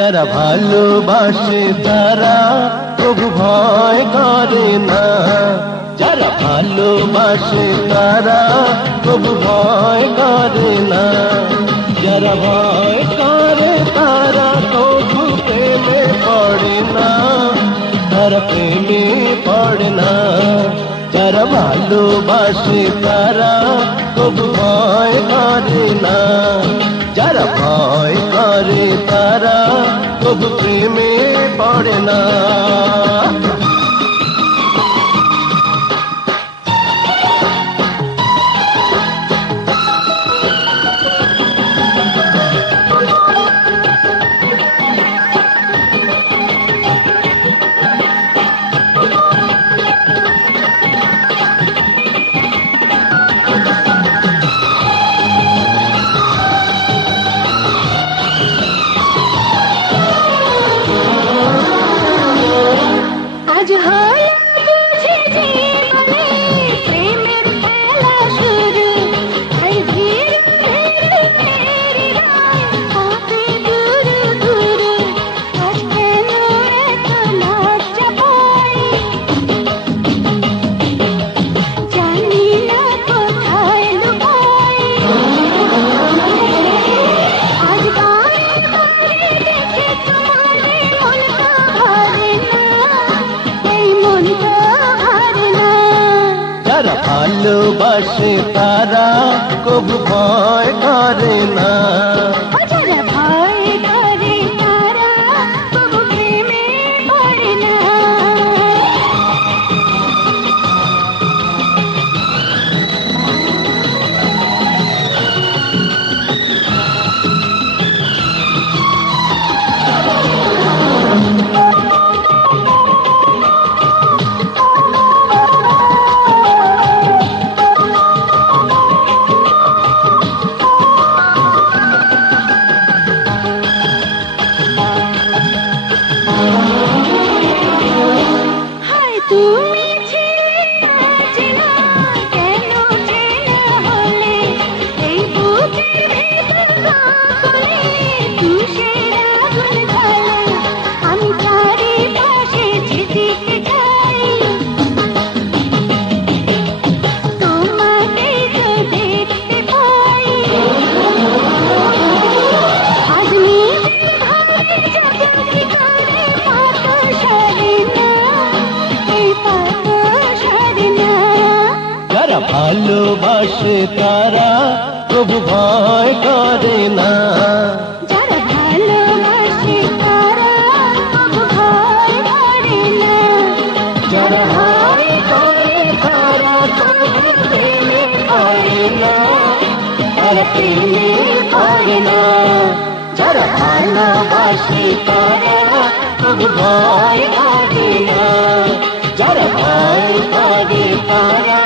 যারা ভালোবাসে তারা প্রভু ভয় করে না, যারা ভালোবাসে তারা প্রভু ভয় করে না, যারা ভয় করে তারা প্রভু প্রেমে পড়ে না, তারা প্রেমে পড়ে না। যারা ভালোবাসে তারা প্রভু ভয় করে না, যারা ভয় করে তারা প্রভু প্রেমে পড়ে না। আজ হয় বুঝি জীবনে প্রেমের খেলা শুরু, আর ধীরে ধীরে মেরি রায় হবে দূর দূর। আজ কেন এত লজ্জা পাই, জানি না কোথায় লুকাই। আজ বারে বারে দেখে তোমারে মনটা ভরে না, এই মনটা ভরে না। যারা ভালোবাসে তারা কবু ভয় করে না, যারা ভয় করে তারা তবু প্রেমে পড়ে না। হায় তুমি ছিলে চেনা, কেন চেনা হলে এই বুকের ভেতর করে তুষের আগুন জ্বলে। আমি চারিপাশে যেদিকে যাই তোমাকে তো দেখতে পাই। আজ নিজের ঘরে জাগি করে পাতা সারে না, এই পাতা সারে না। যারা ভালোবাসে তারা কবু ভয় করে না, যারা ভালোবাসে তারা তবু ভয় করে না, যারা ভয় করে তারা কবু প্রেমে পড়ে না, তারা প্রেমে পড়ে না। যারা ভালোবাসে তারা কবু ভয় করে না, যারা ভয় করে তারা